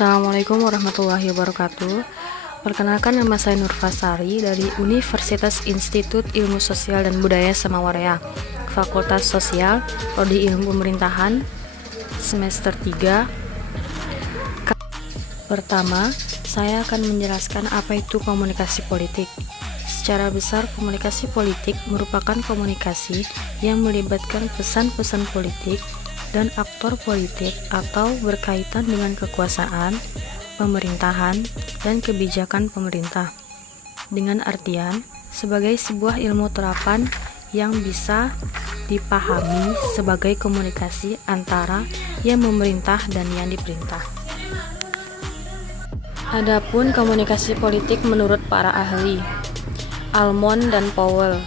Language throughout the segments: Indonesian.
Assalamualaikum warahmatullahi wabarakatuh. Perkenalkan, nama saya Nurfasari dari Universitas Institut Ilmu Sosial dan Budaya Samawarea, Fakultas Sosial, Prodi Ilmu Pemerintahan, semester 3. Pertama, saya akan menjelaskan apa itu komunikasi politik. Secara besar, komunikasi politik merupakan komunikasi yang melibatkan pesan-pesan politik dan aktor politik atau berkaitan dengan kekuasaan, pemerintahan, dan kebijakan pemerintah. Dengan artian, sebagai sebuah ilmu terapan yang bisa dipahami sebagai komunikasi antara yang memerintah dan yang diperintah. Adapun komunikasi politik menurut para ahli, Almond dan Powell.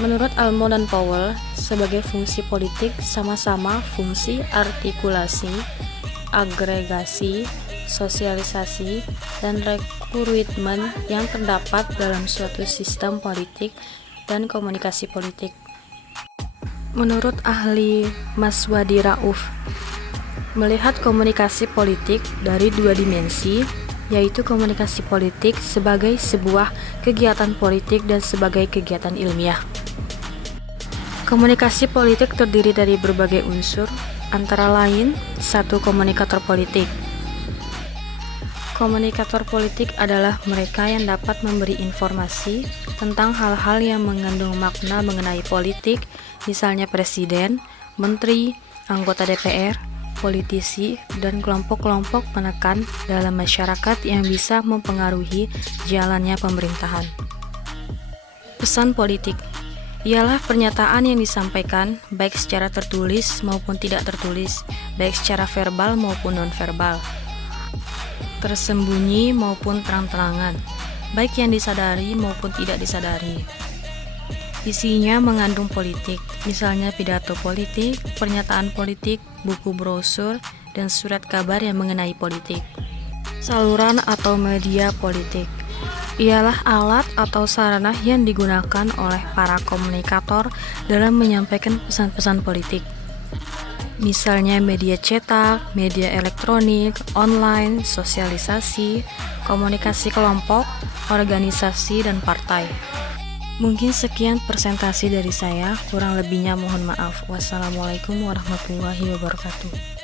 Menurut Almond dan Powell, sebagai fungsi politik sama-sama fungsi artikulasi, agregasi, sosialisasi, dan rekrutmen yang terdapat dalam suatu sistem politik dan komunikasi politik. Menurut ahli Maswadi Rauf, melihat komunikasi politik dari dua dimensi, yaitu komunikasi politik sebagai sebuah kegiatan politik dan sebagai kegiatan ilmiah. Komunikasi politik terdiri dari berbagai unsur, antara lain, 1. Komunikator politik. Komunikator politik adalah mereka yang dapat memberi informasi tentang hal-hal yang mengandung makna mengenai politik, misalnya presiden, menteri, anggota DPR, politisi, dan kelompok-kelompok penekan dalam masyarakat yang bisa mempengaruhi jalannya pemerintahan. Pesan politik ialah pernyataan yang disampaikan baik secara tertulis maupun tidak tertulis, baik secara verbal maupun non-verbal, tersembunyi maupun terang-terangan, baik yang disadari maupun tidak disadari. Isinya mengandung politik, misalnya pidato politik, pernyataan politik, buku brosur, dan surat kabar yang mengenai politik. Saluran atau media politik ialah alat atau sarana yang digunakan oleh para komunikator dalam menyampaikan pesan-pesan politik. Misalnya media cetak, media elektronik, online, sosialisasi, komunikasi kelompok, organisasi, dan partai. Mungkin sekian presentasi dari saya, kurang lebihnya mohon maaf. Wassalamualaikum warahmatullahi wabarakatuh.